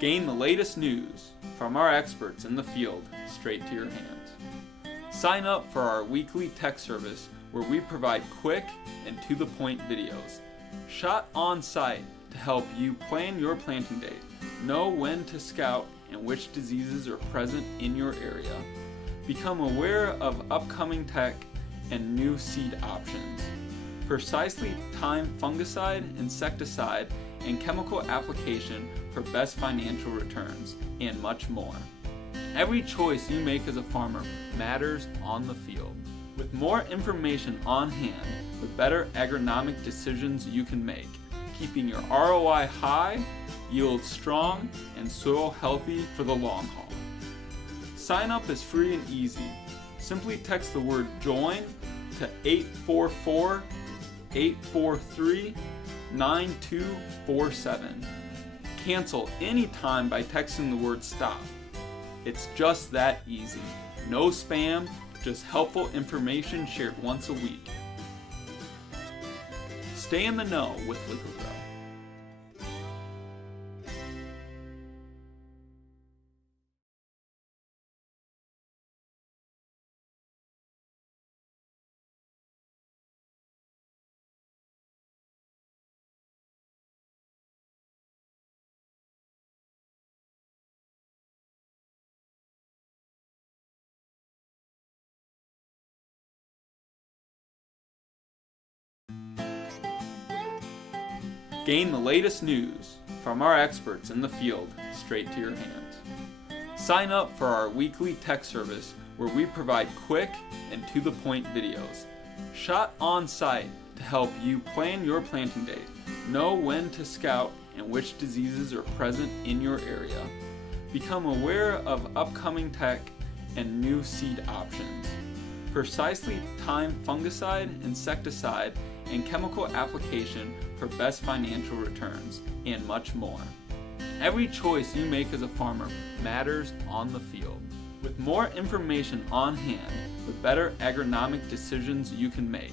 Gain the latest news from our experts in the field straight to your hands. Sign up for our weekly tech service where we provide quick and to-the-point videos, shot on site to help you plan your planting date, know when to scout and which diseases are present in your area, become aware of upcoming tech and new seed options, precisely time fungicide, insecticide, and chemical application for best financial returns, and much more. Every choice you make as a farmer matters on the field. With more information on hand, the better agronomic decisions you can make, keeping your ROI high, yield strong, and soil healthy for the long haul. Sign up is free and easy. Simply text the word JOIN to 844-843-9247. Cancel anytime by texting the word STOP. It's just that easy. No spam, just helpful information shared once a week. Stay in the know with Liqui-Grow. Gain the latest news from our experts in the field straight to your hands. Sign up for our weekly tech service where we provide quick and to-the-point videos, shot on site to help you plan your planting date, know when to scout and which diseases are present in your area, become aware of upcoming tech and new seed options, precisely time fungicide, insecticide, and chemical application for best financial returns, and much more. Every choice you make as a farmer matters on the field. With more information on hand, the better agronomic decisions you can make,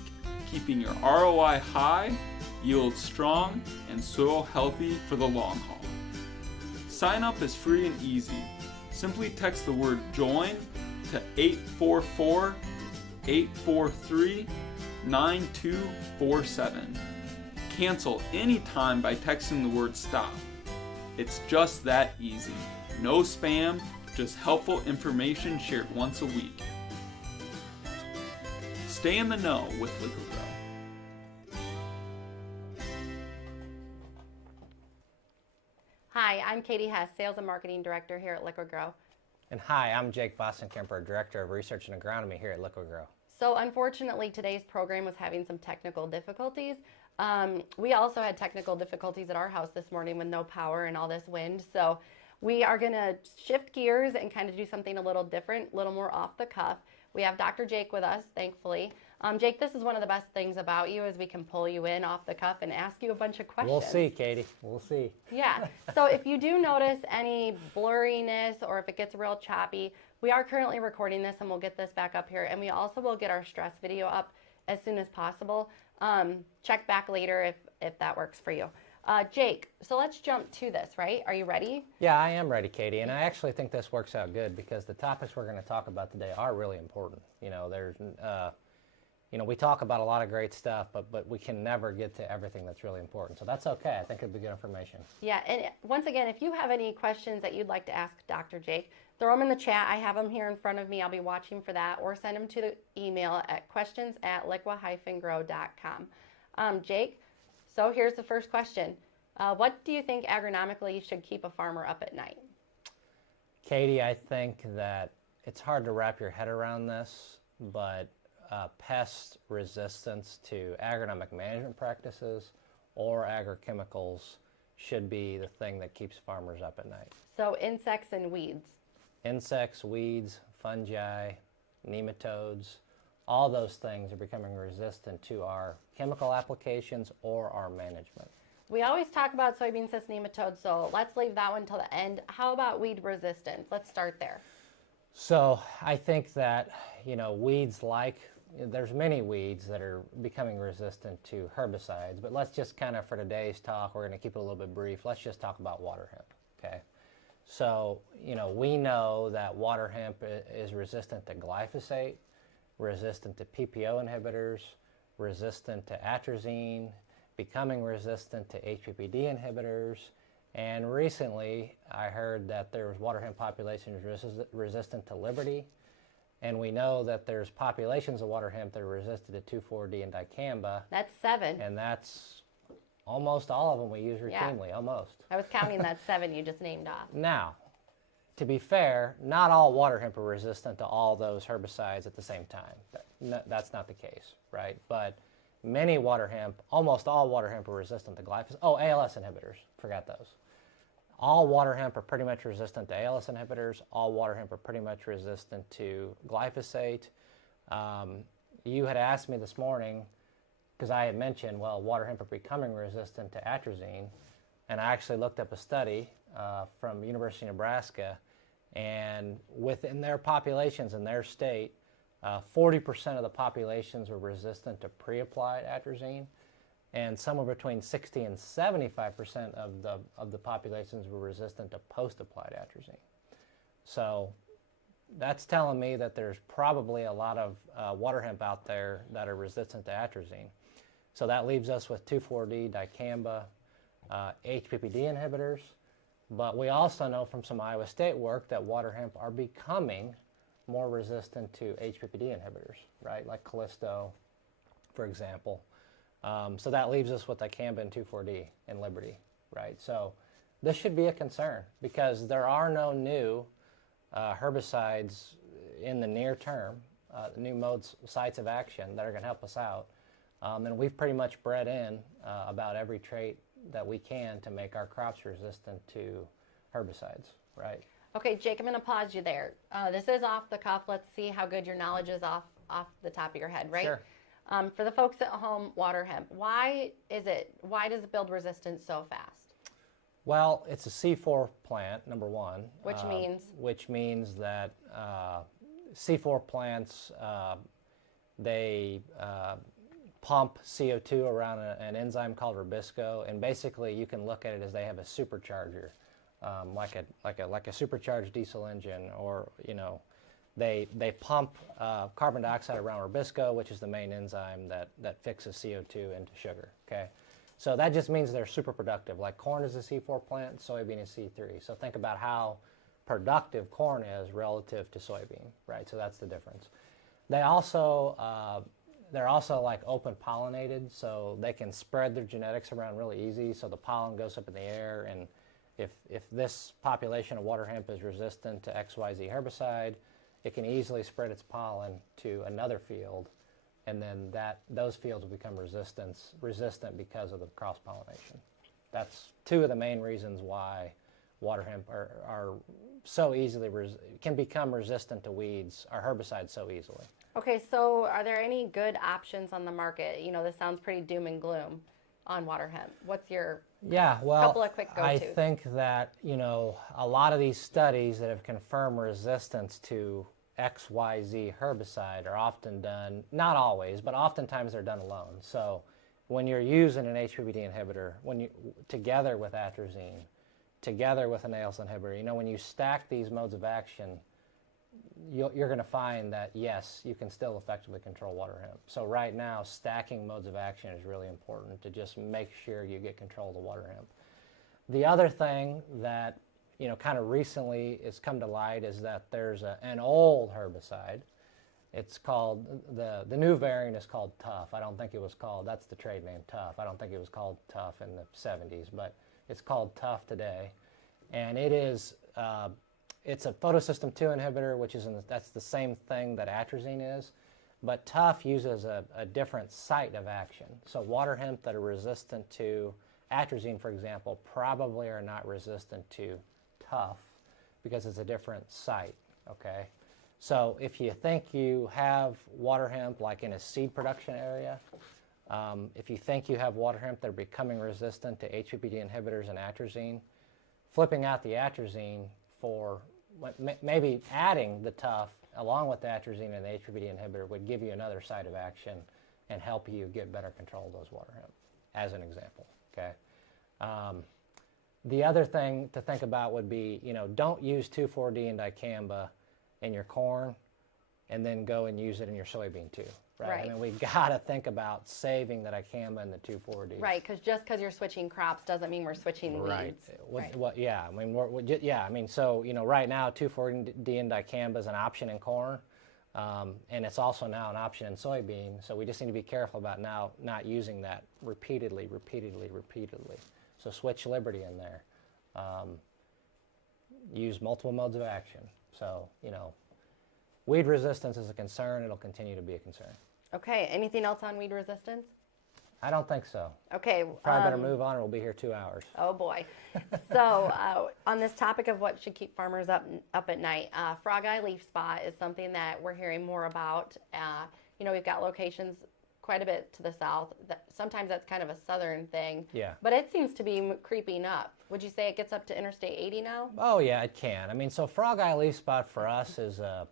keeping your ROI high, yield strong, and soil healthy for the long haul. Sign up is free and easy. Simply text the word JOIN to 844-843-9247. Cancel anytime by texting the word STOP. It's just that easy. No spam, just helpful information shared once a week. Stay in the know with Liqui-Grow. Hi, I'm Katie Hess, Sales and Marketing Director here at Liqui-Grow. And hi, I'm Jake Vossenkemper, Director of Research and Agronomy here at Liqui-Grow. So unfortunately, today's program was having some technical difficulties. We also had technical difficulties at our house this morning with no power and all this wind. So we are going to shift gears and kind of do something a little different, a little more off the cuff. We have Dr. Jake with us, thankfully. Jake, this is one of the best things about you is we can pull you in off the cuff and ask you a bunch of questions. We'll see, Katie. We'll see. Yeah. So if you do notice any blurriness or if it gets real choppy, we are currently recording this and we'll get this back up here. And we also will get our stress video up as soon as possible. Check back later if that works for you. Jake, so let's jump to this, right? Are you ready? Yeah, I am ready, Katie. And I actually think this works out good because the topics we're going to talk about today are really important. We talk about a lot of great stuff, but we can never get to everything that's really important. So that's okay. I think it'll be good information. Yeah, and once again, if you have any questions that you'd like to ask Dr. Jake, throw them in the chat. I have them here in front of me. I'll be watching for that, or send them to the email at questions@liqui-grow.com. Jake, so here's the first question. What do you think agronomically should keep a farmer up at night? Katie, I think that it's hard to wrap your head around this, but pest resistance to agronomic management practices or agrochemicals should be the thing that keeps farmers up at night. So insects and weeds. Insects, weeds, fungi, nematodes, all those things are becoming resistant to our chemical applications or our management. We always talk about soybean cyst nematodes, so let's leave that one till the end. How about weed resistance? Let's start there. So I think that, weeds there's many weeds that are becoming resistant to herbicides, but let's just kind of, for today's talk, we're going to keep it a little bit brief. Let's just talk about water hemp, okay? So, we know that water hemp is resistant to glyphosate, resistant to PPO inhibitors, resistant to atrazine, becoming resistant to HPPD inhibitors, and recently I heard that there was water hemp populations resistant to Liberty, and we know that there's populations of water hemp that are resistant to 2,4-D and dicamba. That's 7. And that's almost all of them we use routinely, almost. I was counting that 7 you just named off. Now, to be fair, not all water hemp are resistant to all those herbicides at the same time. That's not the case, right? But many water hemp, almost all water hemp are resistant to glyphosate. Oh, ALS inhibitors, forgot those. All water hemp are pretty much resistant to ALS inhibitors. All water hemp are pretty much resistant to glyphosate. You had asked me this morning, because I had mentioned, well, water hemp are becoming resistant to atrazine, and I actually looked up a study from University of Nebraska, and within their populations in their state, 40% of the populations were resistant to pre-applied atrazine, and somewhere between 60 and 75% of the populations were resistant to post-applied atrazine. So that's telling me that there's probably a lot of water hemp out there that are resistant to atrazine. So that leaves us with 2,4-D, dicamba, HPPD inhibitors, but we also know from some Iowa State work that water hemp are becoming more resistant to HPPD inhibitors, right? Like Callisto, for example. So that leaves us with dicamba and 2,4-D and Liberty, right? So this should be a concern because there are no new herbicides in the near term, new sites of action that are going to help us out. And we've pretty much bred in about every trait that we can to make our crops resistant to herbicides, right? Okay, Jake, I'm going to pause you there. This is off the cuff. Let's see how good your knowledge is off the top of your head, right? Sure. For the folks at home, water hemp, why does it build resistance so fast? Well, it's a C4 plant, number one. Which means? Which means that C4 plants, they pump CO2 around an enzyme called ribisco, and basically you can look at it as they have a supercharger, like a supercharged diesel engine, or they pump carbon dioxide around ribisco, which is the main enzyme that fixes CO2 into sugar. Okay, so that just means they're super productive. Like corn is a C4 plant, soybean is C3. So think about how productive corn is relative to soybean, right? So that's the difference. They're also like open pollinated, so they can spread their genetics around really easy, so the pollen goes up in the air, and if this population of water hemp is resistant to XYZ herbicide, it can easily spread its pollen to another field, and then those fields will become resistant because of the cross-pollination. That's two of the main reasons why water hemp are so easily can become resistant to weeds or herbicides so easily. Okay, so are there any good options on the market? This sounds pretty doom and gloom on water hemp. What's your couple of quick go-tos? I think that, a lot of these studies that have confirmed resistance to XYZ herbicide are often done, not always, but oftentimes they're done alone. So when you're using an HPPD inhibitor, together with atrazine, together with an ALS inhibitor, when you stack these modes of action, you're going to find that, yes, you can still effectively control water hemp. So right now, stacking modes of action is really important to just make sure you get control of the water hemp. The other thing that, kind of recently has come to light is that there's an old herbicide. It's called, the new variant is called Tough. I don't think it was called, that's the trade name, Tough. I don't think it was called Tough in the 70s, but it's called Tough today. And it is, it's a photosystem 2 inhibitor, that's the same thing that atrazine is, but Tough uses a different site of action. So water hemp that are resistant to atrazine, for example, probably are not resistant to Tough because it's a different site, okay? So if you think you have water hemp like in a seed production area, if you think you have water hemp that are becoming resistant to HPPD inhibitors and atrazine, flipping out the atrazine for maybe adding the Tough along with the atrazine and the HPPD inhibitor would give you another site of action and help you get better control of those water hemp, as an example, okay? The other thing to think about would be, don't use 2,4-D and dicamba in your corn and then go and use it in your soybean too, right? Right. I mean, we got to think about saving the dicamba and the 2,4-D. Right, because just because you're switching crops doesn't mean we're switching Right. weeds. Yeah, I mean, so, right now 2,4-D and dicamba is an option in corn, and it's also now an option in soybean, so we just need to be careful about now not using that repeatedly. So switch Liberty in there. Use multiple modes of action. So, weed resistance is a concern. It'll continue to be a concern. Okay, anything else on weed resistance? I don't think so. Okay. Probably better move on or we'll be here 2 hours. Oh boy. So on this topic of what should keep farmers up at night, frog eye leaf spot is something that we're hearing more about. We've got locations quite a bit to the south. Sometimes that's kind of a southern thing. Yeah. But it seems to be creeping up. Would you say it gets up to Interstate 80 now? Oh yeah, it can. I mean, so frog eye leaf spot for us is a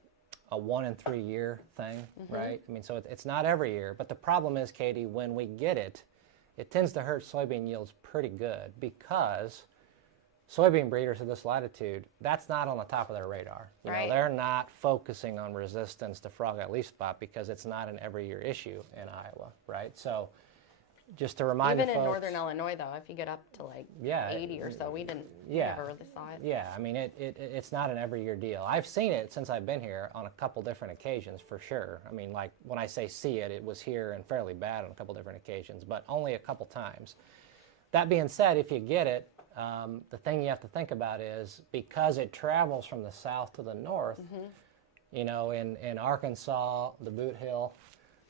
1 in 3 year thing, right? I mean, so it's not every year, but the problem is, Katie, when we get it, it tends to hurt soybean yields pretty good because soybean breeders at this latitude, that's not on the top of their radar. Right. They're not focusing on resistance to frog eye leaf spot because it's not an every year issue in Iowa, right? So just to remind Even the in folks, northern Illinois, though, if you get up to like 80 or so, we never really saw it. Yeah, I mean, it's not an every year deal. I've seen it since I've been here on a couple different occasions for sure. I mean, like when I say see it, it was here and fairly bad on a couple different occasions, but only a couple times. That being said, if you get it, the thing you have to think about is because it travels from the south to the north, in Arkansas, the Boot Hill,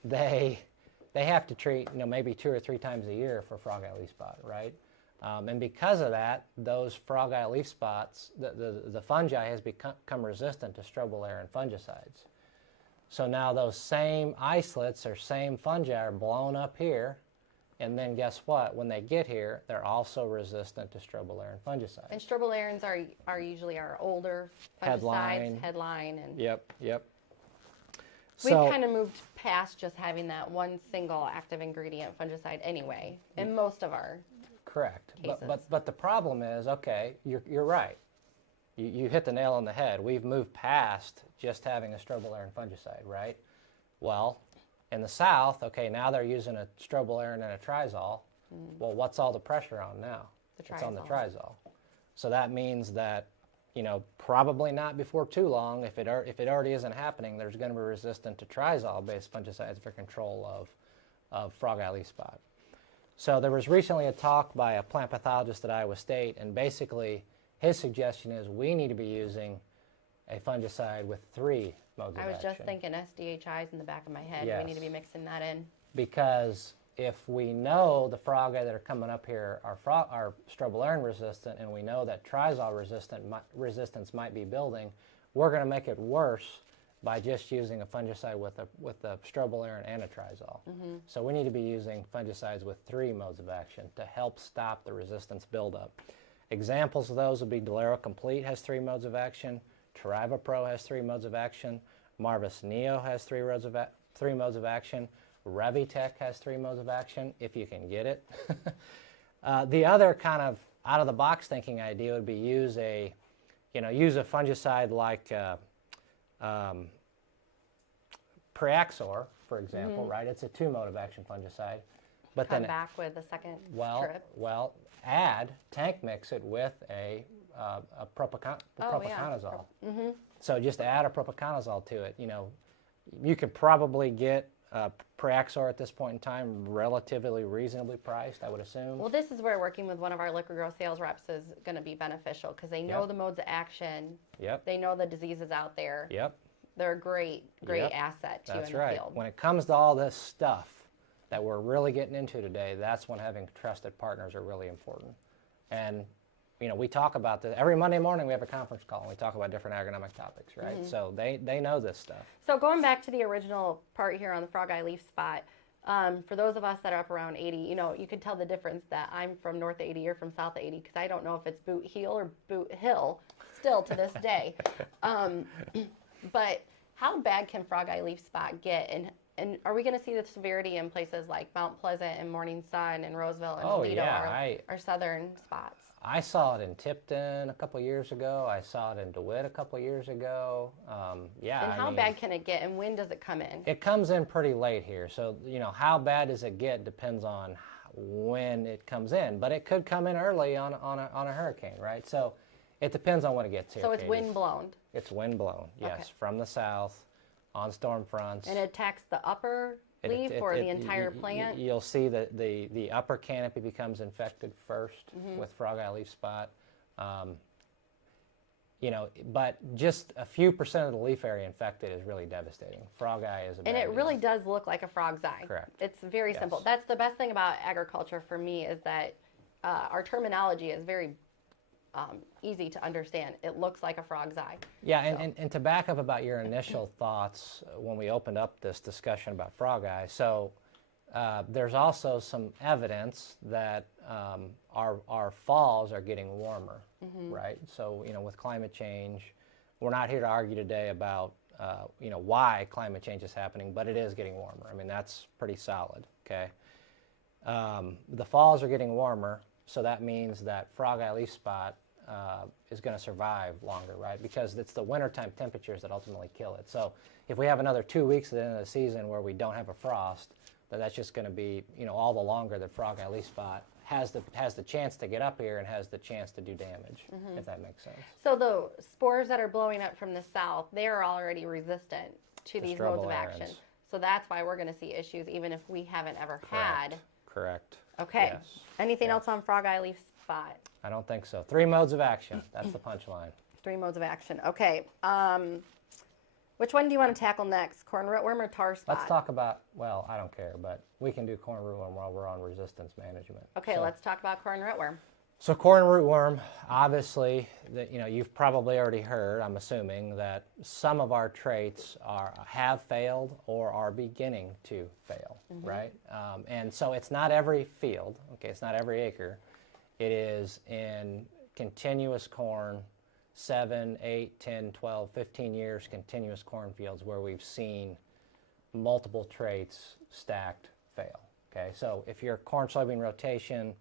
they have to treat, maybe 2 or 3 times a year for frog eye leaf spot, right? And because of that, those frog eye leaf spots, the fungi has become resistant to strobilurin fungicides. So now those same isolates or same fungi are blown up here, and then guess what? When they get here, they're also resistant to strobilurin fungicides. And strobilurins are usually our older fungicides, headline, and Yep. we've kind of moved past just having that one single active ingredient fungicide anyway, in most of our correct. cases. But the problem is, okay, you're right. You hit the nail on the head. We've moved past just having a strobilurin fungicide, right? Well, in the south, okay, now they're using a strobilurin and a trizol. Well, what's all the pressure on now? It's on the trizol. So that means that, probably not before too long, if it already isn't happening, there's going to be resistant to trizol-based fungicides for control of frog eye leaf spot. So there was recently a talk by a plant pathologist at Iowa State, and basically his suggestion is we need to be using a fungicide with 3 modes of action. I was just thinking SDHIs in the back of my head. Yes. We need to be mixing that in. Because if we know the frog eye that are coming up here are strobilurin resistant, and we know that trizol resistance might be building, we're going to make it worse by just using a fungicide with a strobilurin and a trizol. So we need to be using fungicides with 3 modes of action to help stop the resistance buildup. Examples of those would be Delero Complete has 3 modes of action, Pro has 3 modes of action, Marvis Neo has 3 modes of action, Revitech has 3 modes of action, if you can get it. The other kind of out-of-the-box thinking idea would be use a fungicide like Preaxor, for example, right? It's a 2 mode of action fungicide. But Come then back with a second trip. Well, tank mix it with a propiconazole. So just add a propiconazole to it. You could probably get Preaxor at this point in time relatively reasonably priced, I would assume. Well, this is where working with one of our Liqui-Grow sales reps is going to be beneficial because they know the modes of action. Yep. They know the diseases out there. Yep. They're a great asset to you in the field. When it comes to all this stuff that we're really getting into today, that's when having trusted partners are really important. And we talk about this every Monday morning. We have a conference call and we talk about different agronomic topics, right? So they know this stuff. So going back to the original part here on the frog eye leaf spot, for those of us that are up around 80, you can tell the difference that I'm from north of 80 or from south of 80 because I don't know if it's Boot Heel or Boot Hill still to this day. But how bad can frog eye leaf spot get, And are we going to see the severity in places like Mount Pleasant and Morning Sun and Roseville and Oh, Toledo, yeah, our southern spots? I saw it in Tipton a couple years ago. I saw it in DeWitt a couple years ago. Yeah. And I how mean, bad can it get, and when does it come in? it comes in pretty late here. So, how bad does it get depends on when it comes in. But it could come in early on a hurricane, right? So it depends on when it gets here. So it's Katie. wind blown. It's wind blown, yes, Okay. from the south on storm fronts. And it attacks the upper leaf or the entire plant? You'll see that the upper canopy becomes infected first with frog eye leaf spot. But just a few percent of the leaf area infected is really devastating. Frog eye is a bad And it deal. really does look like a frog's eye. Correct. It's very Yes. simple. That's the best thing about agriculture for me, is that our terminology is very easy to understand. It looks like a frog's eye. Yeah, and to back up about your initial thoughts when we opened up this discussion about frog eye, so there's also some evidence that our falls are getting warmer, right? So, with climate change, we're not here to argue today about, why climate change is happening, but it is getting warmer. I mean, that's pretty solid, okay? The falls are getting warmer, so that means that frog eye leaf spot is going to survive longer, right? Because it's the wintertime temperatures that ultimately kill it. So if we have another 2 weeks at the end of the season where we don't have a frost, then that's just going to be, all the longer that frog eye leaf spot has the chance to get up here and has the chance to do damage, if that makes sense. So the spores that are blowing up from the south, they are already resistant to these modes of action. strobilurins. So that's why we're going to see issues even if we haven't ever had. Correct. Okay. Yes. Anything else on frog eye leaf spot? I don't think so. 3 modes of action. That's the punchline. 3 modes of action. Okay. Which one do you want to tackle next? Corn rootworm or tar spot? Let's talk about, well, I don't care, but we can do corn rootworm while we're on resistance management. Okay, So- let's talk about corn rootworm. So corn rootworm, obviously, you've probably already heard, I'm assuming, that some of our traits have failed or are beginning to fail, right? And so it's not every field, okay, it's not every acre. It is in continuous corn, 7, 8, 10, 12, 15 years continuous cornfields where we've seen multiple traits stacked fail, okay? So if you're corn-soybean rotation,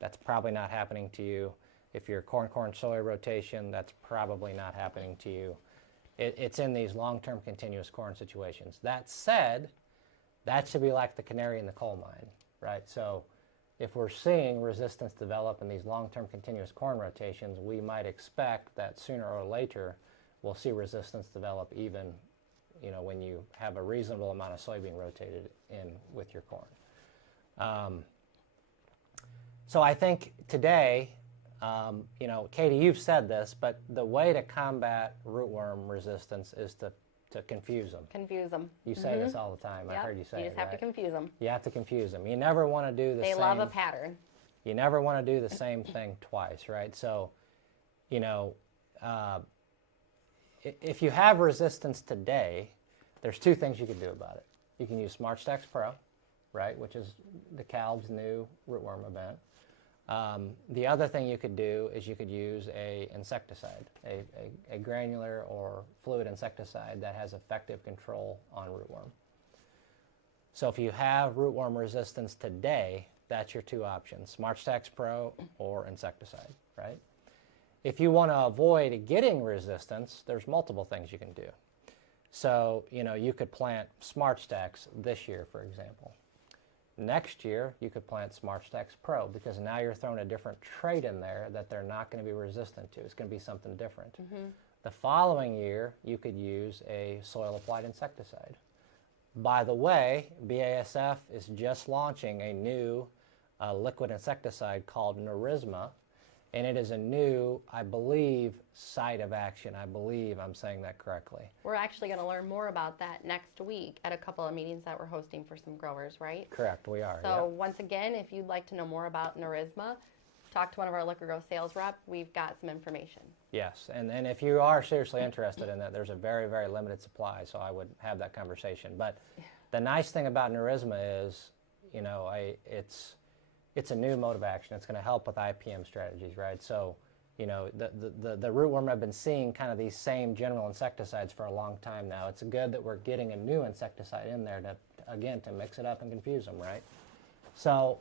that's probably not happening to you. If you're corn-soy rotation, that's probably not happening to you. It's in these long-term continuous corn situations. That said, that should be like the canary in the coal mine, right? So if we're seeing resistance develop in these long-term continuous corn rotations, we might expect that sooner or later we'll see resistance develop even, when you have a reasonable amount of soybean rotated in with your corn. So I think today, Katie, you've said this, but the way to combat rootworm resistance is to confuse them. Confuse them. You say this all the time. I heard you say it, You just have to right? confuse them. You have to confuse them. You never want to do the They same. love a pattern. You never want to do the same thing twice, right? So, if you have resistance today, there's 2 things you can do about it. You can use SmartStax Pro, right, which is the Calb's new rootworm event. The other thing you could do is you could use a insecticide, a granular or fluid insecticide that has effective control on rootworm. So if you have rootworm resistance today, that's your 2 options, SmartStax Pro or insecticide, right? If you want to avoid getting resistance, there's multiple things you can do. So, you could plant SmartStax this year, for example. Next year, you could plant SmartStax Pro because now you're throwing a different trait in there that they're not going to be resistant to. It's going to be something different. The following year, you could use a soil-applied insecticide. By the way, BASF is just launching a new liquid insecticide called Nerisma, and it is a new, I believe, site of action. I believe I'm saying that correctly. We're actually going to learn more about that next week at a couple of meetings that we're hosting for some growers, right? Correct, we are. So yep. once again, if you'd like to know more about Nerisma, talk to one of our Liqui-Grow sales rep. We've got some information. Yes, and if you are seriously interested in that, there's a very, very limited supply, so I would have that conversation. But the nice thing about Nerisma is, it's a new mode of action. It's going to help with IPM strategies, right? So You know, the rootworm have been seeing kind of these same general insecticides for a long time now. It's good that we're getting a new insecticide in there to, again, to mix it up and confuse them, right? So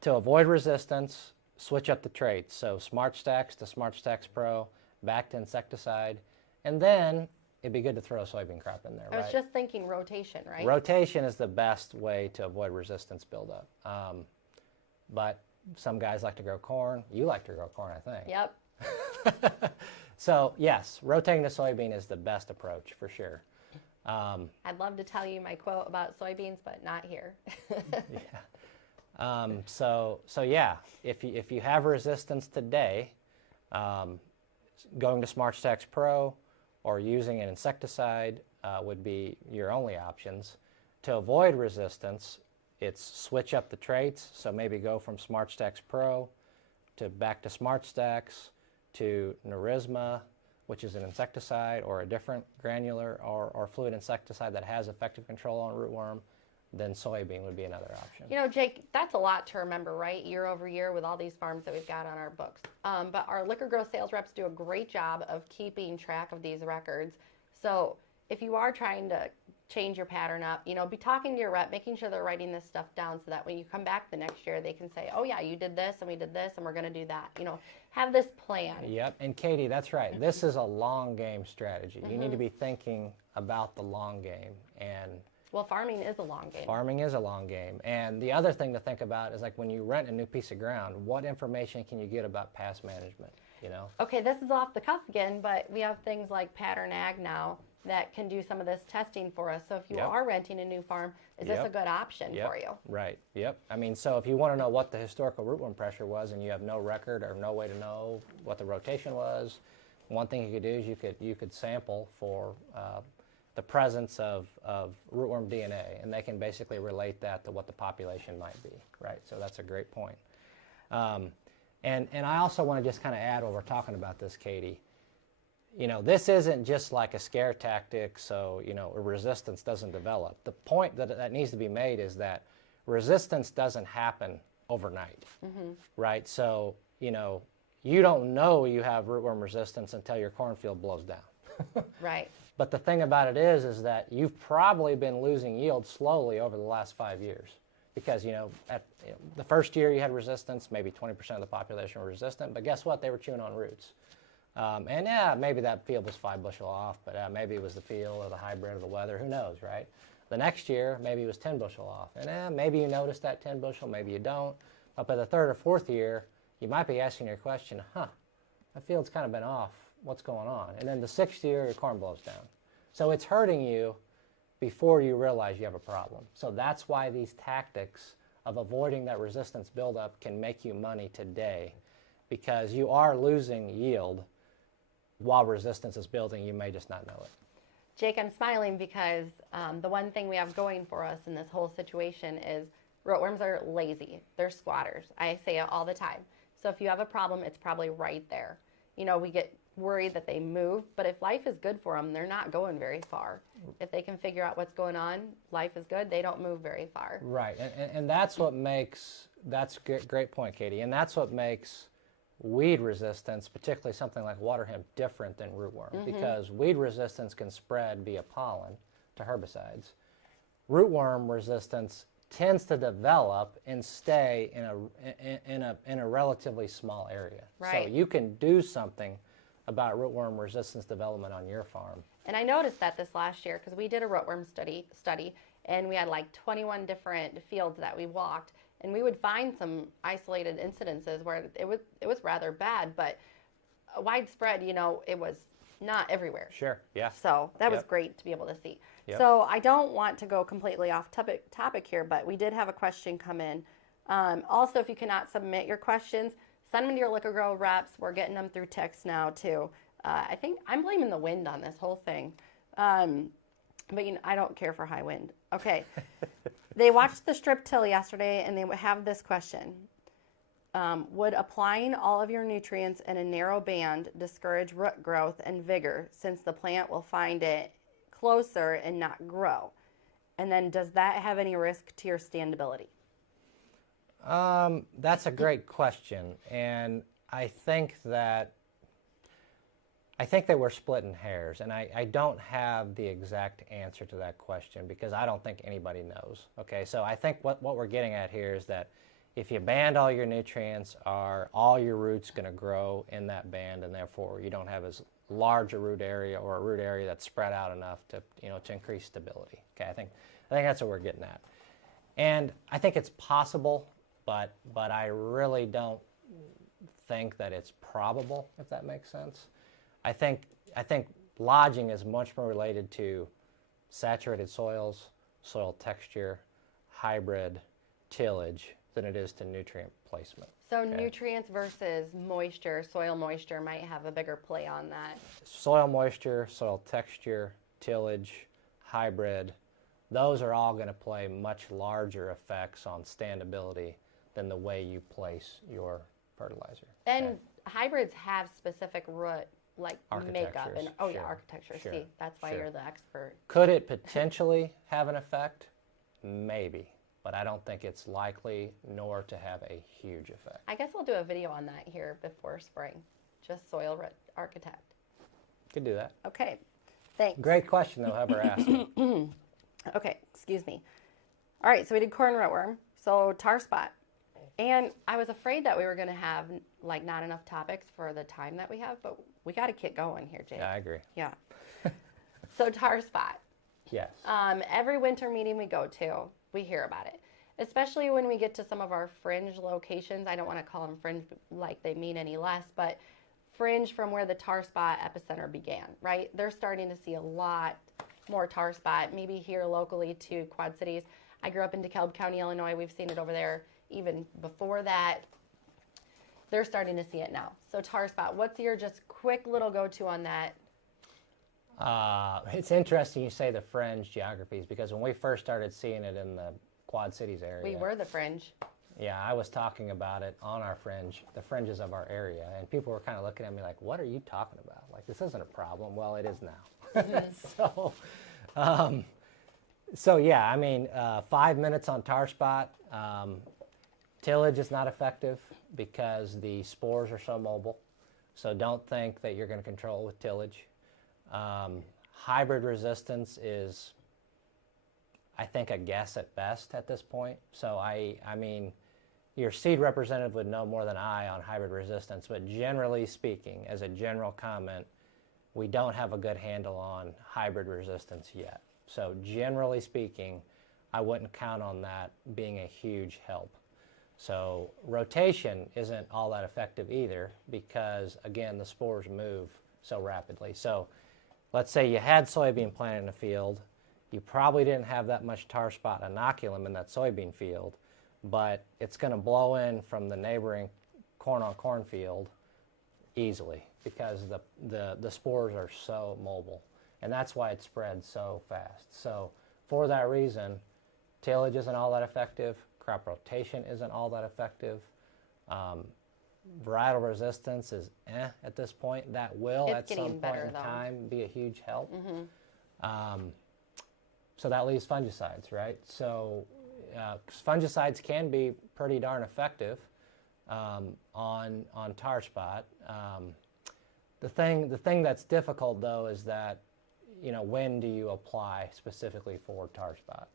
to avoid resistance, switch up the traits. So Smart Stacks to Smart Stacks Pro, back to insecticide, and then it'd be good to throw a soybean crop in there, I right? was just thinking rotation, right? Rotation is the best way to avoid resistance buildup. But some guys like to grow corn. You like to grow corn, I think. Yep. So yes, rotating to soybean is the best approach for sure. I'd love to tell you my quote about soybeans, but not here. Yeah. So yeah, if you have resistance today, going to Smart Stacks Pro or using an insecticide would be your only options. To avoid resistance, it's switch up the traits. So maybe go from Smart Stacks Pro to back to Smart Stacks to Nerisma, which is an insecticide, or a different granular or fluid insecticide that has effective control on rootworm. Then soybean would be another option. You know, Jake, that's a lot to remember, right? Year over year with all these farms that we've got on our books. But our Liqui-Grow sales reps do a great job of keeping track of these records. So if you are trying to change your pattern up, you know, be talking to your rep, making sure they're writing this stuff down so that when you come back the next year, they can say, oh yeah, you did this and we did this and we're going to do that. You know, have this plan. Yep, and Katie, that's right. This is a long game strategy. You need to be thinking about the long game. And well, farming is a long game. farming is a long game. And the other thing to think about is, like, when you rent a new piece of ground, what information can you get about past management, you know? Okay, this is off the cuff again, but we have things like Pattern Ag now that can do some of this testing for us. So if you Yep. are renting a new farm, is this a Yep. good option Yep. for you? Right, yep. I mean, so if you want to know what the historical rootworm pressure was and you have no record or no way to know what the rotation was, one thing you could do is you could sample for the presence of rootworm DNA, and they can basically relate that to what the population might be, right? So that's a great point. And I also want to just kind of add, while we're talking about this, Katie, you know, this isn't just like a scare tactic so, you know, a resistance doesn't develop. The point that needs to be made is that resistance doesn't happen overnight, right? So, you know, you don't know you have rootworm resistance until your cornfield blows down. Right. But the thing about it is that you've probably been losing yield slowly over the last 5 years. Because, you know, the first year you had resistance, maybe 20% of the population were resistant, but guess what? They were chewing on roots. And yeah, maybe that field was 5 bushel off, but maybe it was the field or the hybrid or the weather, who knows, right? The next year, maybe it was 10 bushel off. And maybe you noticed that 10 bushel, maybe you don't. But by the third or fourth year, you might be asking your question, that field's kind of been off. What's going on? And then the 6th year, your corn blows down. So it's hurting you before you realize you have a problem. So that's why these tactics of avoiding that resistance buildup can make you money today, because you are losing yield while resistance is building. You may just not know it. Jake, I'm smiling because the one thing we have going for us in this whole situation is rootworms are lazy. They're squatters. I say it all the time. So if you have a problem, it's probably right there. You know, we get worried that they move, but if life is good for them, they're not going very far. If they can figure out what's going on, life is good, they don't move very far. Right, and that's what makes, that's a great point, Katie, and that's what makes weed resistance, particularly something like water hemp, different than rootworm, because weed resistance can spread via pollen to herbicides. Rootworm resistance tends to develop and stay in a relatively small area. Right. So you can do something about rootworm resistance development on your farm. And I noticed that this last year because we did a rootworm study and we had like 21 different fields that we walked, and we would find some isolated incidences where it was rather bad, but widespread, you know, it was not everywhere. Sure, yeah. So that was Yep. great to be able to see. Yep. So I don't want to go completely off topic here, but we did have a question come in. Also, if you cannot submit your questions, send them to your Liqui-Grow reps. We're getting them through text now too. I think I'm blaming the wind on this whole thing. But you know, I don't care for high wind. Okay. They watched the strip till yesterday and they have this question. Would applying all of your nutrients in a narrow band discourage root growth and vigor, since the plant will find it closer and not grow? And then does that have any risk to your standability? That's a great question, and I think that we're splitting hairs, and I don't have the exact answer to that question because I don't think anybody knows. Okay, so I think what we're getting at here is that if you band all your nutrients, are all your roots going to grow in that band, and therefore you don't have as large a root area or a root area that's spread out enough to to increase stability. Okay, I think that's what we're getting at, and I think it's possible, but I really don't think that it's probable, if that makes sense. I think lodging is much more related to saturated soils, soil texture, hybrid, tillage than it is to nutrient placement. So nutrients versus moisture, soil moisture might have a bigger play on that. Soil moisture, soil texture, tillage, hybrid, those are all going to play much larger effects on standability than the way you place your fertilizer. And hybrids have specific root makeup and Sure. architecture. Sure. See, that's why Sure. you're the expert. Could it potentially have an effect? Maybe, but I don't think it's likely nor to have a huge effect. I guess I'll do a video on that here before spring. Just soil architect. Could do that. Okay, thanks. Great question though, whoever asked it. Okay, excuse me. All right, so we did corn rootworm, so tar spot. And I was afraid that we were going to have not enough topics for the time that we have, but we got to get going here, Jake. Yeah, I agree. Yeah. So tar spot. Yes. Every winter meeting we go to, we hear about it. Especially when we get to some of our fringe locations. I don't want to call them fringe like they mean any less, but fringe from where the tar spot epicenter began, right? They're starting to see a lot more tar spot, maybe here locally to Quad Cities. I grew up in DeKalb County, Illinois. We've seen it over there even before that. They're starting to see it now. So tar spot, what's your just quick little go-to on that? It's interesting you say the fringe geographies because when we first started seeing it in the Quad Cities area. We were the fringe. Yeah, I was talking about it on our fringe, the fringes of our area, and people were kind of looking at me like, what are you talking about? Like, this isn't a problem. Well, it is now. So yeah, I mean, 5 minutes on tar spot. Tillage is not effective because the spores are so mobile. So don't think that you're going to control it with tillage. Hybrid resistance is, I think, a guess at best at this point. So I mean, your seed representative would know more than I on hybrid resistance, but generally speaking, as a general comment, we don't have a good handle on hybrid resistance yet. So generally speaking, I wouldn't count on that being a huge help. So rotation isn't all that effective either because, again, the spores move so rapidly. So let's say you had soybean planted in a field. You probably didn't have that much tar spot inoculum in that soybean field, but it's going to blow in from the neighboring corn-on-corn field easily because the spores are so mobile. And that's why it spreads so fast. So for that reason, tillage isn't all that effective. Crop rotation isn't all that effective. Varietal resistance is at this point. That will at some point in time be a huge help. So that leaves fungicides, right? So fungicides can be pretty darn effective on tar spot. The thing that's difficult though is that, when do you apply specifically for tar spot?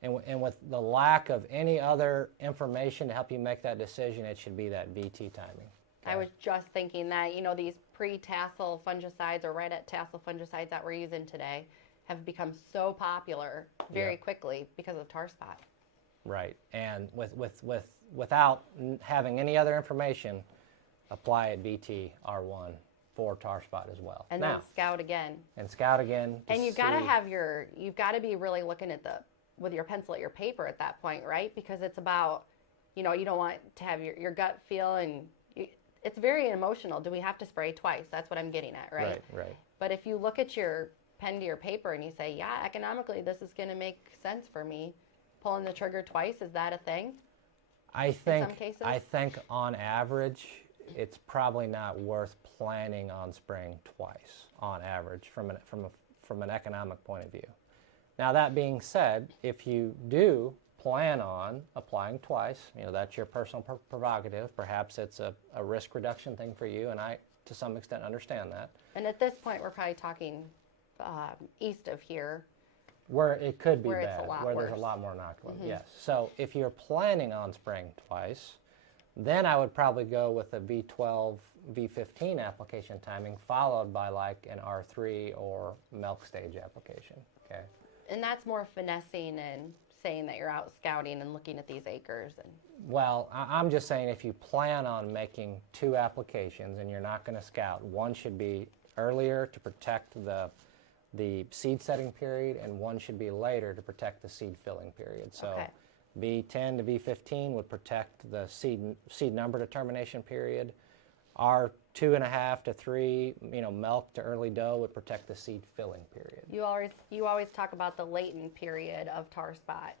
And with the lack of any other information to help you make that decision, it should be that VT timing. I was just thinking that, these pre-tassel fungicides or right at tassel fungicides that we're using today have become so popular very quickly because of tar spot. Right, and without having any other information, apply at VT R1 for tar spot as well. And then scout again. And scout again. And you've got to you've got to be really looking at with your pencil at your paper at that point, right? Because it's about, you don't want to have your gut feel and it's very emotional. Do we have to spray twice? That's what I'm getting at, right? Right. But if you look at your pen to your paper and you say, yeah, economically, this is going to make sense for me. Pulling the trigger twice, is that a thing? I think, in some cases? I think on average, it's probably not worth planning on spraying twice on average from an economic point of view. Now that being said, if you do plan on applying twice, that's your personal prerogative. Perhaps it's a risk reduction thing for you, and I, to some extent, understand that. And at this point, we're probably talking east of here. Where it could be where bad, it's a lot where there's worse. a lot more inoculum, yes. So if you're planning on spraying twice, then I would probably go with a V12, V15 application timing, followed by like an R3 or milk stage application, okay? And that's more finessing and saying that you're out scouting and looking at these acres. And Well, I'm just saying if you plan on making 2 applications and you're not going to scout, one should be earlier to protect the seed setting period, and one should be later to protect the seed filling period. So Okay. V10 to V15 would protect the seed number determination period. Our 2.5 to 3, milk to early dough would protect the seed filling period. you always talk about the latent period of tar spot.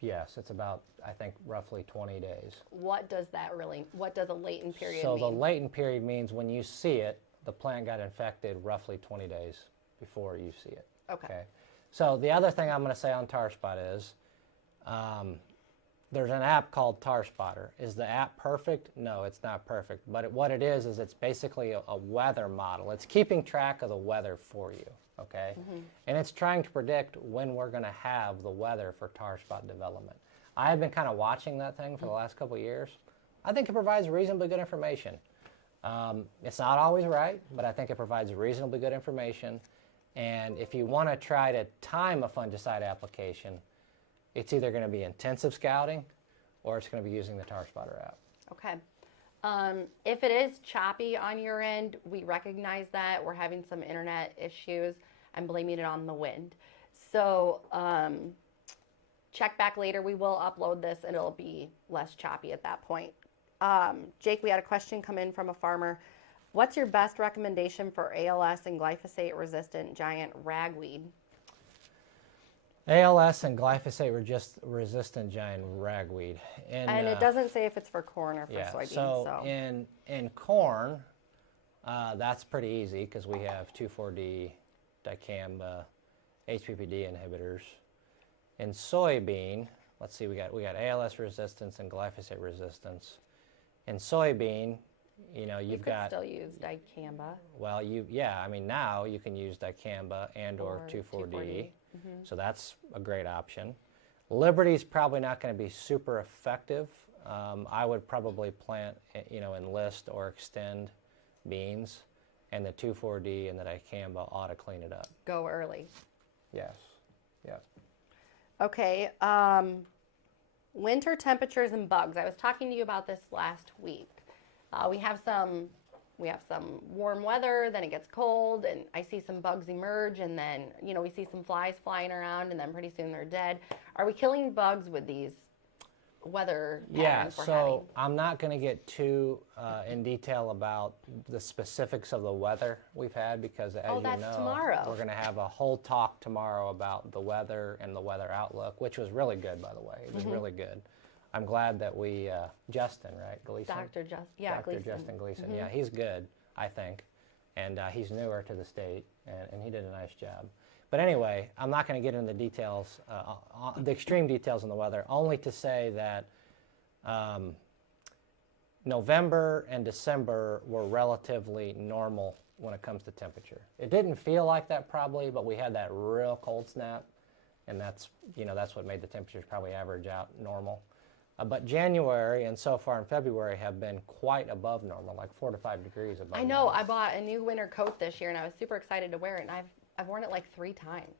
Yes, it's about, I think, roughly 20 days. What does a latent period So mean? the latent period means when you see it, the plant got infected roughly 20 days before you see it. Okay. So the other thing I'm going to say on tar spot is there's an app called Tar Spotter. Is the app perfect? No, it's not perfect. But what it is it's basically a weather model. It's keeping track of the weather for you, okay? And it's trying to predict when we're going to have the weather for tar spot development. I've been kind of watching that thing for the last couple of years. I think it provides reasonably good information. It's not always right, but I think it provides reasonably good information. And if you want to try to time a fungicide application, it's either going to be intensive scouting or it's going to be using the Tar Spotter app. Okay. If it is choppy on your end, we recognize that. We're having some internet issues. I'm blaming it on the wind. So check back later. We will upload this and it'll be less choppy at that point. Jake, we had a question come in from a farmer. What's your best recommendation for ALS and glyphosate resistant giant ragweed? ALS and glyphosate resistant giant ragweed. And it doesn't say if it's for corn or for soybeans. So in corn, that's pretty easy because we have 2,4-D, dicamba, HPPD inhibitors. In soybean, let's see, we got ALS resistance and glyphosate resistance. In soybean, you've got still use dicamba. Well, now you can use dicamba or 2,4-D. So that's a great option. Liberty's probably not going to be super effective. I would probably plant, enlist or extend beans, and the 2,4-D and the dicamba ought to clean it up. Go early. Yes. Yes. Okay. Winter temperatures and bugs. I was talking to you about this last week. We have some warm weather, then it gets cold, and I see some bugs emerge, and then, we see some flies flying around, and then pretty soon they're dead. Are we killing bugs with these weather patterns we're having? I'm not going to get too in detail about the specifics of the weather we've had because, as tomorrow. We're going to have a whole talk tomorrow about the weather and the weather outlook, which was really good, by the way. It was really good. I'm glad that we, Justin, right, Gleason? Dr. Justin Gleason, yeah, he's good, I think, and he's newer to the state, and he did a nice job. But anyway, I'm not going to get into the details, the extreme details on the weather, only to say that November and December were relatively normal when it comes to temperature. It didn't feel like that probably, but we had that real cold snap, and that's what made the temperatures probably average out normal. But January and so far in February have been quite above normal, like 4 to 5 degrees above I know. normal. I bought a new winter coat this year, and I was super excited to wear it, and I've worn it like 3 times.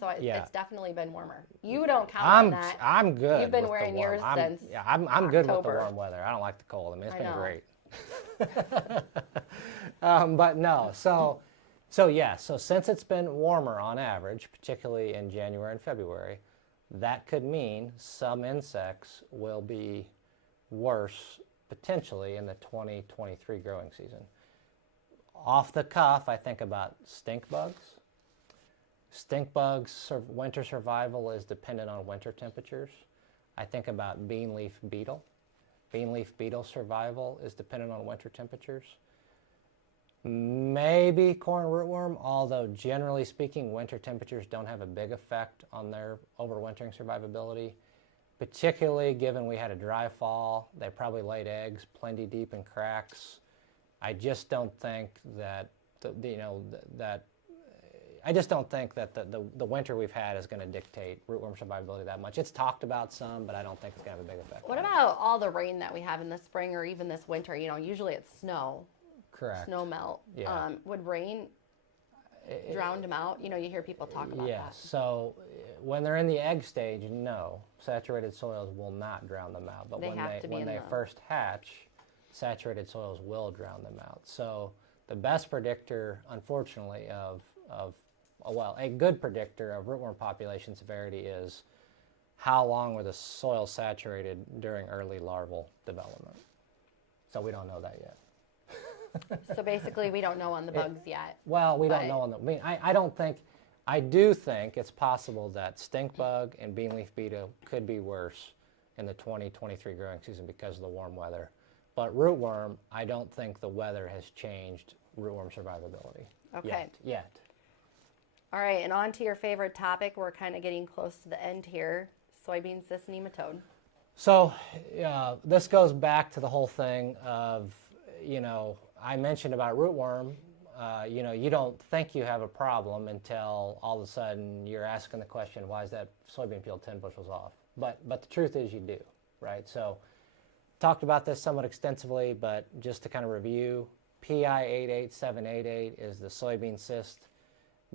So it's definitely been warmer. You don't count on that. I'm good. You've been with wearing the warm. yours since I'm good with the October. warm weather. I don't like the cold. I mean, it's been know. great. But no, so since it's been warmer on average, particularly in January and February, that could mean some insects will be worse potentially in the 2023 growing season. Off the cuff, I think about stink bugs. Stink bugs, winter survival is dependent on winter temperatures. I think about bean leaf beetle. Bean leaf beetle survival is dependent on winter temperatures. Maybe corn rootworm, although generally speaking, winter temperatures don't have a big effect on their overwintering survivability. particularly given we had a dry fall. They probably laid eggs plenty deep in cracks. I just don't think that I just don't think that the winter we've had is going to dictate rootworm survivability that much. It's talked about some, but I don't think it's going to have a big effect. What about all the rain that we have in the spring or even this winter? You know, usually it's snow. Correct. Snow melt. Yeah. Would rain drown them out? You know, you hear people talk about Yes. that. So when they're in the egg stage, no, saturated soils will not drown them out. But They have to be when in they the- first hatch, saturated soils will drown them out. So the best predictor, unfortunately, a good predictor of rootworm population severity is how long were the soils saturated during early larval development. So we don't know that yet. So basically, we don't know on the bugs yet. Well, we don't But- know on the. I do think it's possible that stink bug and bean leaf beetle could be worse in the 2023 growing season because of the warm weather. But rootworm, I don't think the weather has changed rootworm survivability. Okay. Yet. All right, and on to your favorite topic. We're kind of getting close to the end here. Soybean cyst nematode. So this goes back to the whole thing of, I mentioned about rootworm. You don't think you have a problem until all of a sudden you're asking the question, why is that soybean field 10 bushels off? But the truth is you do, right? So talked about this somewhat extensively, but just to kind of review, PI 88788 is the soybean cyst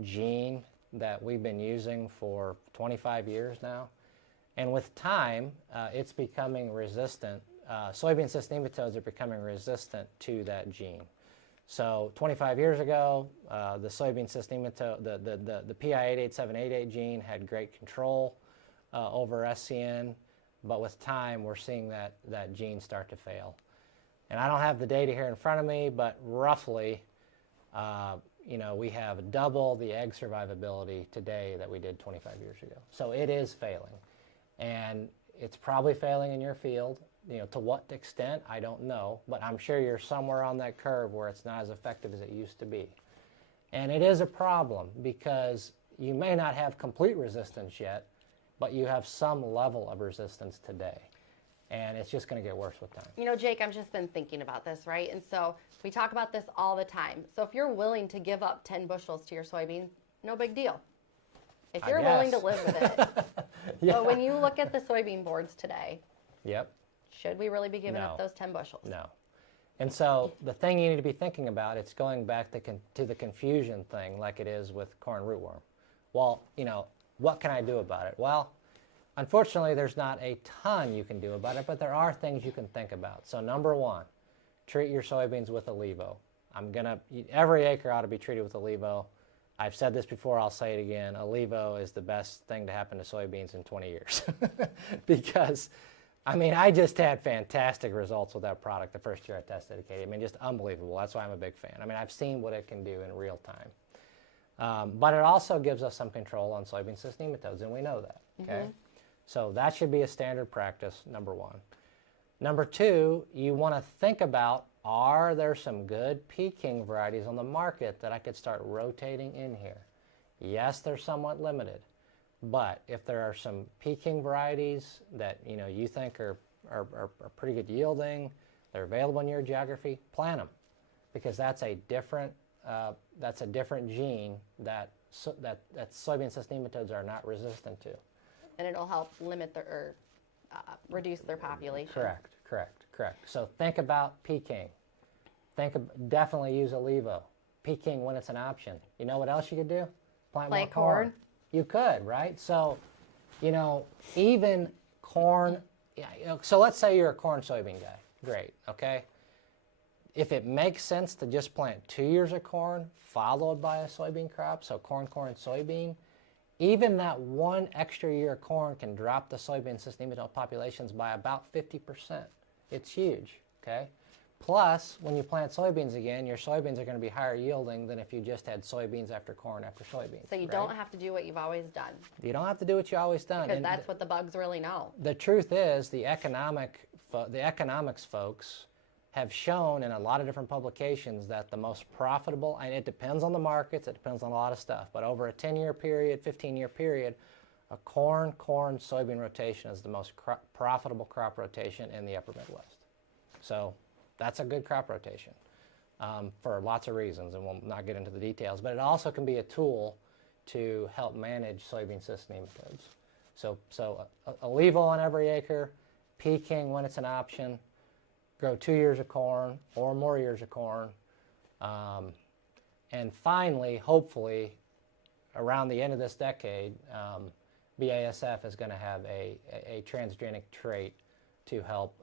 gene that we've been using for 25 years now. And with time, it's becoming resistant. Soybean cyst nematodes are becoming resistant to that gene. So 25 years ago, the soybean cyst nematode, the PI 88788 gene had great control over SCN, but with time, we're seeing that gene start to fail. And I don't have the data here in front of me, but roughly, we have double the egg survivability today that we did 25 years ago. So it is failing. And it's probably failing in your field. To what extent, I don't know, but I'm sure you're somewhere on that curve where it's not as effective as it used to be. And it is a problem because you may not have complete resistance yet, but you have some level of resistance today. And it's just going to get worse with time. You know, Jake, I've just been thinking about this, right? And so we talk about this all the time. So if you're willing to give up 10 bushels to your soybean, no big deal. If you're willing to live with it. Yeah. But when you look at the soybean boards today, Yep. should we really be giving No. up those 10 bushels? No. And so the thing you need to be thinking about, it's going back to the confusion thing like it is with corn rootworm. Well, what can I do about it? Well, unfortunately, there's not a ton you can do about it, but there are things you can think about. So number one, treat your soybeans with a levo. Every acre ought to be treated with a levo. I've said this before, I'll say it again. A levo is the best thing to happen to soybeans in 20 years. Because, I just had fantastic results with that product the first year I tested it, Katie. Just unbelievable. That's why I'm a big fan. I've seen what it can do in real time. But it also gives us some control on soybean cyst nematodes, and we know that, okay? So that should be a standard practice, number one. Number two, you want to think about, are there some good Peking varieties on the market that I could start rotating in here? Yes, they're somewhat limited. But if there are some Peking varieties that you think are pretty good yielding, they're available in your geography, plant them, because that's a different gene that soybean cyst nematodes are not resistant to. And it'll help limit or reduce their population. Correct. So think about Peking. Definitely use a levo. Peking when it's an option. You know what else you could do? Plant more corn. You could, right? So, even corn. So let's say you're a corn soybean guy. Great, okay? If it makes sense to just plant 2 years of corn followed by a soybean crop, so corn, soybean, even that one extra year of corn can drop the soybean cyst nematode populations by about 50%. It's huge, okay? Plus, when you plant soybeans again, your soybeans are going to be higher yielding than if you just had soybeans after corn after soybeans. So you don't have to do what you've always done. You don't have to do what you always done. Because that's what the bugs really know. The truth is, the economics folks have shown in a lot of different publications that the most profitable, and it depends on the markets, it depends on a lot of stuff, but over a 10-year period, 15-year period, A corn, soybean rotation is the most profitable crop rotation in the upper Midwest. So that's a good crop rotation for lots of reasons, and we'll not get into the details. But it also can be a tool to help manage soybean cyst nematodes. So a level on every acre, peaking when it's an option, grow 2 years of corn or more years of corn. And finally, hopefully, around the end of this decade, BASF is going to have a transgenic trait to help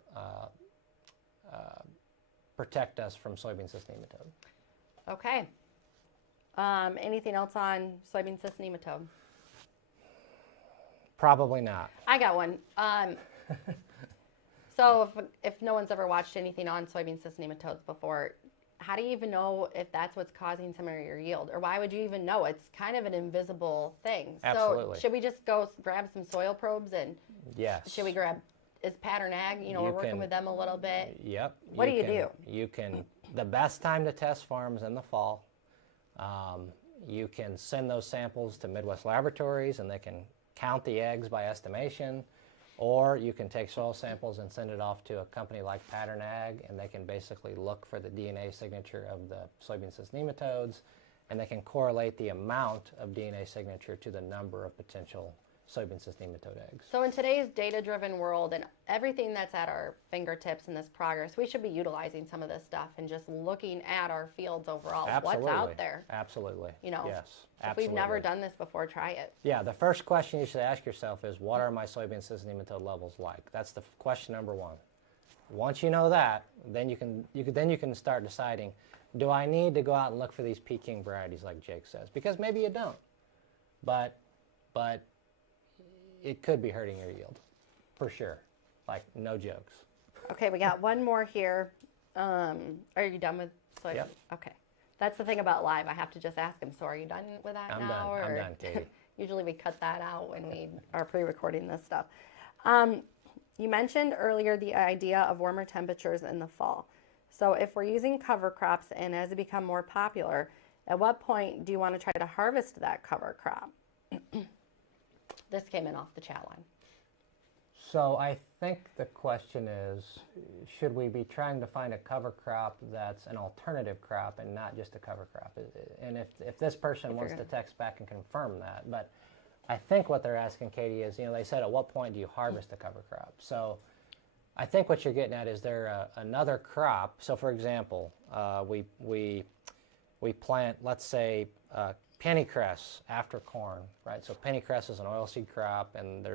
protect us from soybean cyst nematode. Okay. Anything else on soybean cyst nematode? Probably not. I got one. So if no one's ever watched anything on soybean cyst nematodes before, how do you even know if that's what's causing some of your yield? Or why would you even know? It's kind of an invisible thing. Absolutely. So should we just go grab some soil probes and Yes. should we grab, is Pattern Ag, we're working with them a little bit. Yep. What do you do? You can, the best time to test farms in the fall. You can send those samples to Midwest Laboratories and they can count the eggs by estimation. Or you can take soil samples and send it off to a company like Pattern Ag, and they can basically look for the DNA signature of the soybean cyst nematodes, and they can correlate the amount of DNA signature to the number of potential soybean cyst nematode eggs. So in today's data-driven world and everything that's at our fingertips in this progress, we should be utilizing some of this stuff and just looking at our fields overall. Absolutely. What's out there? Absolutely. Yes. Absolutely. If we've never done this before, try it. Yeah, the first question you should ask yourself is, what are my soybean cyst nematode levels like? That's the question number one. Once you know that, then you can start deciding, do I need to go out and look for these peaking varieties like Jake says? Because maybe you don't. But it could be hurting your yield, for sure. Like, no jokes. Okay, we got one more here. Are you done with soybean? Yep. Okay. That's the thing about live. I have to just ask them, so are you done with that I'm now? done. I'm done, Katie. Usually we cut that out when we are pre-recording this stuff. You mentioned earlier the idea of warmer temperatures in the fall. So if we're using cover crops and as they become more popular, at what point do you want to try to harvest that cover crop? This came in off the chat line. So I think the question is, should we be trying to find a cover crop that's an alternative crop and not just a cover crop? And if this person wants to text back and confirm that, but I think what they're asking, Katie, is, they said, at what point do you harvest a cover crop? So I think what you're getting at is there another crop. So for example, we plant, let's say, pennycress after corn, right? So pennycress is an oilseed crop, and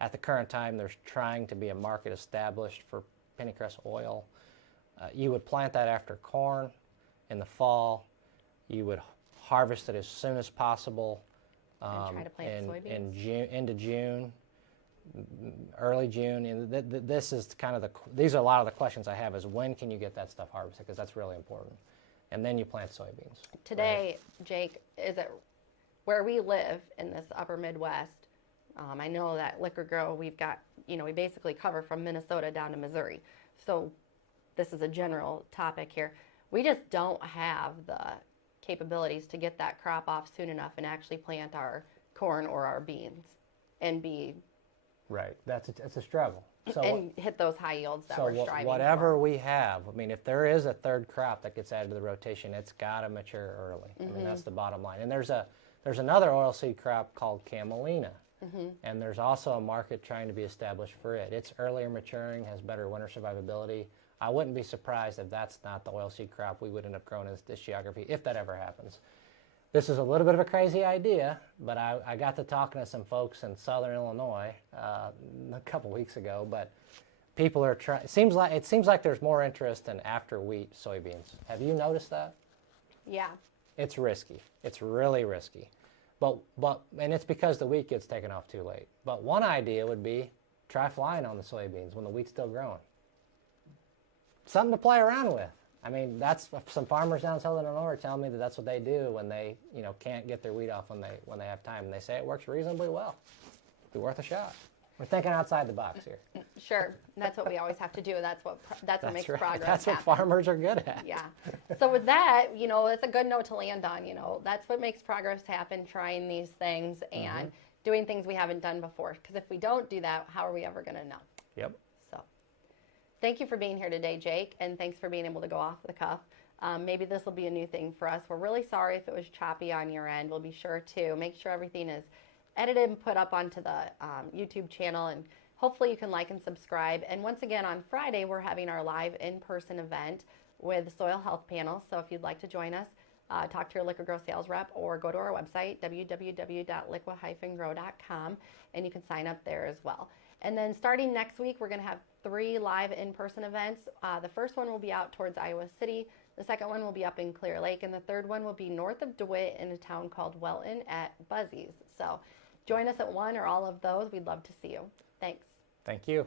at the current time, there's trying to be a market established for pennycress oil. You would plant that after corn in the fall. You would harvest it as soon as possible. And try to plant soybeans? Into June, early June. And this is kind of these are a lot of the questions I have, is when can you get that stuff harvested? Because that's really important. And then you plant soybeans. Today, right? Jake, is it where we live in this upper Midwest? I know that Liqui-Grow, we've got, we basically cover from Minnesota down to Missouri. So this is a general topic here. We just don't have the capabilities to get that crop off soon enough and actually plant our corn or our beans and be... Right, it's a struggle. So and hit those high yields that we're striving whatever for. we have, if there is a third crop that gets added to the rotation, it's got to mature early. Mm-hmm. That's the bottom line. And there's another oilseed crop called camelina. Mm-hmm. And there's also a market trying to be established for it. It's earlier maturing, has better winter survivability. I wouldn't be surprised if that's not the oilseed crop we would end up growing in this geography, if that ever happens. This is a little bit of a crazy idea, but I got to talking to some folks in southern Illinois a couple weeks ago, but people are trying. It seems like there's more interest in after wheat soybeans. Have you noticed that? Yeah. It's risky. It's really risky. And it's because the wheat gets taken off too late. But one idea would be try flying on the soybeans when the wheat's still growing. Something to play around with. That's some farmers down in southern Illinois are telling me that's what they do when they, can't get their wheat off when they have time. And they say it works reasonably well. It'd be worth a shot. We're thinking outside the box here. Sure, that's what we always have to do. That's what makes right. progress That's happen. what farmers are good at. Yeah. So with that, it's a good note to land on. That's what makes progress happen. Trying these things and doing things we haven't done before. Because if we don't do that, how are we ever going to know? Yep. So thank you for being here today, Jake, and thanks for being able to go off the cuff. Maybe this will be a new thing for us. We're really sorry if it was choppy on your end. We'll be sure to make sure everything is edited and put up onto the YouTube channel, and hopefully you can like and subscribe. And once again, on Friday, we're having our live in-person event with soil health panels. So if you'd like to join us, talk to your Liqui-Grow sales rep or go to our website, www.liqui-grow.com, and you can sign up there as well. And then starting next week, we're going to have 3 live in-person events. The first one will be out towards Iowa City. The second one will be up in Clear Lake. And the third one will be north of DeWitt in a town called Welton at Buzzy's. So join us at one or all of those. We'd love to see you. Thanks. Thank you.